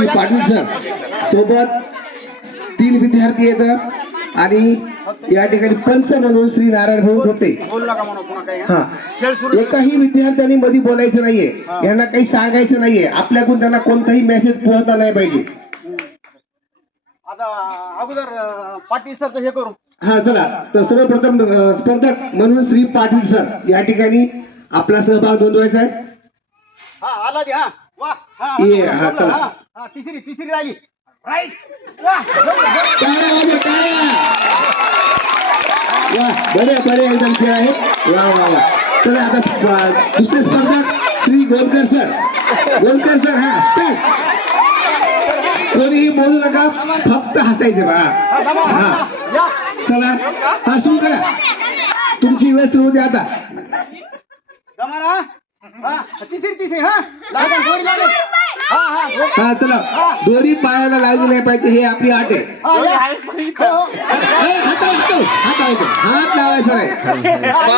Shri Patil sir सोबत 3 विद्यार्थी येतात आणि या ठिकाणी पंच म्हणून श्री नारायण भाऊ होते. हा, एकाही विद्यार्थ्यांनी मध्ये बोलायचं नाहीये, यांना काही सांगायचं नाहीये, आपल्याकडून त्यांना कोणताही मेसेज पोहोचला नाही पाहिजे. आता अगोदर पाटील सरचं हे करू. हा चला, तर सर्वप्रथम स्पर्धक म्हणून श्री पाटील सर या ठिकाणी आपला सहभाग नोंदवायचा आहे. हा आला दे. हा वा. ये, हा, चला. हा तिसरी राहिली. राईट. वा बरे एकदम खेळ आहे. वा वा वा. चला आता दुसरे स्पर्धक श्री गोलकर सर. हा स्टार्ट. कोणीही बोलू नका, फक्त हसायचे बा. हा चला, हा सुरू करा. तुमची वेळ सुरू होते आता. तिसरी हा लागेल दोरी लागेल. हा चला, दोरी पायाला लागू नाही पाहिजे, हे आपली अट आहे. हात लावायचा नाही,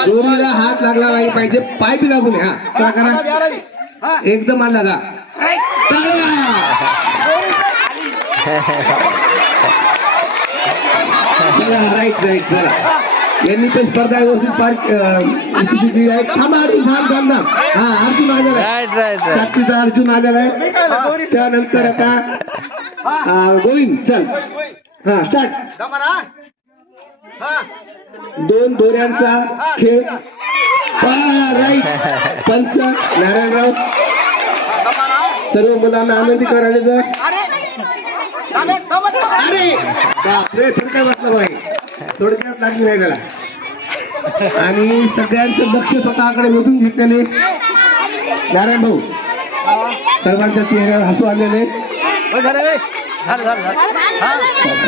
दोरीला हात लागला नाही पाहिजे, पाय बी लागू नये. हा चला करा, एकदम आला लागा. चला राईट चला, यांनी पण स्पर्धा व्यवस्थित पार केली आहे. थांबा अर्जुन, थांब. हा अर्जुन आलेला आहे, साक्षीचा अर्जुन आलेला आहे. त्यानंतर आता गोविंद. चल हा स्टार्ट. 2 दोऱ्यांचा खेळ. राईट पंच नारायणराव सर्व मुलांना आनंदी करायला. अरे बापरे, थोडक्यात बसला बाई, थोडक्यात लागली नाही त्याला. आणि सगळ्यांचं लक्ष स्वतःकडे वेधून घेतलेले नारायण भाऊ, सर्वांच्या चेहऱ्यावर हसू आलेले.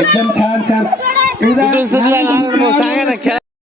एकदम छान.